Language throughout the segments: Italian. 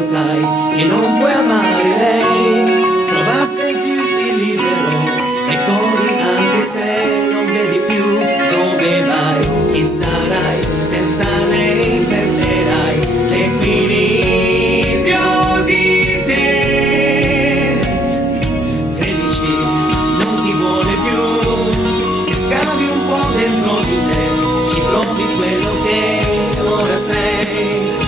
lo sai che non puoi amare lei. Prova a sentirti libero e corri anche se non vedi più dove vai. Chi sarai senza lei, perderai l'equilibrio di te. Credici, non ti vuole più. Se scavi un po' dentro di te ci trovi quello che ora sei.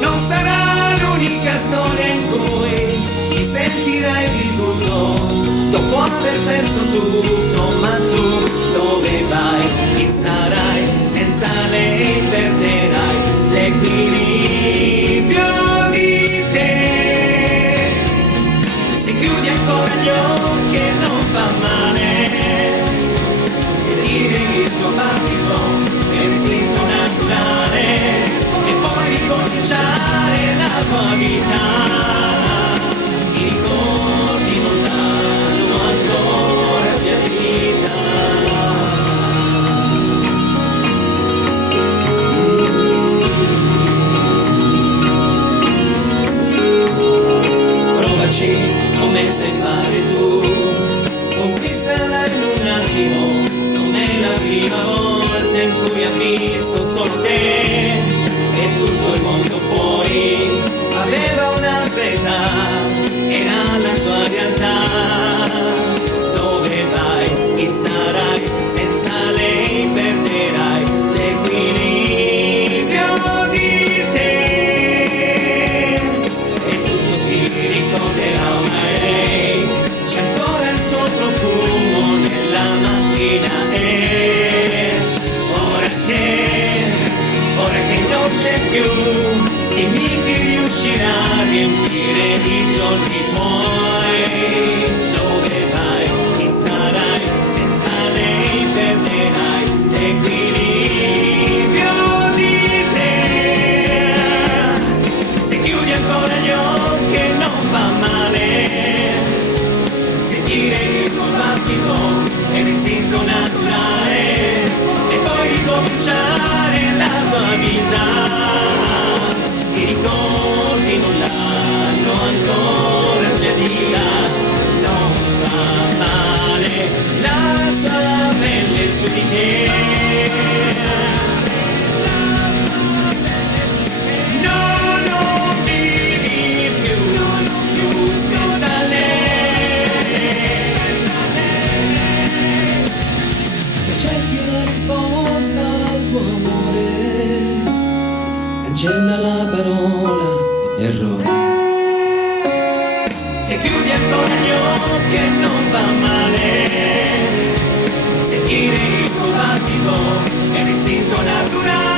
Non sarà l'unica storia in cui ti sentirai vissuto dopo aver perso tutto, ma tu dove vai? Chi sarai? Senza lei perderai l'equilibrio di te. Se chiudi ancora gli occhi e non fa male, se tiri il suo battito è istinto naturale e poi ricominciare la tua vita. I ricordi non danno ancora schiavità. Provaci come sai fare tu, conquistala in un attimo, come la prima volta in cui ha visto solo te e tutto il mondo fuori aveva un'altra età, era la tua realtà. Dove vai? Chi sarai? Senza lei perderai l'equilibrio di te e tutto ti ricorderà ormai. C'è ancora il suo profumo nella macchina e ora che non c'è più, dimmi chi riuscirà a riempire i giorni tuoi. Dove vai? Chi sarai? Senza lei perderai l'equilibrio di te. Se chiudi ancora gli occhi e non fa male, sentire il suo battito è l'istinto naturale e poi ricominciare la tua vita. I ricordi non l'hanno ancora sbiadita, non fa male la sua pelle su di te. No, non vivi più senza lei. Se cerchi una risposta al tuo amore, cancella la parola errore. Se chiudi ancora gli occhi e non va male, sentire il suo battito è l'istinto naturale.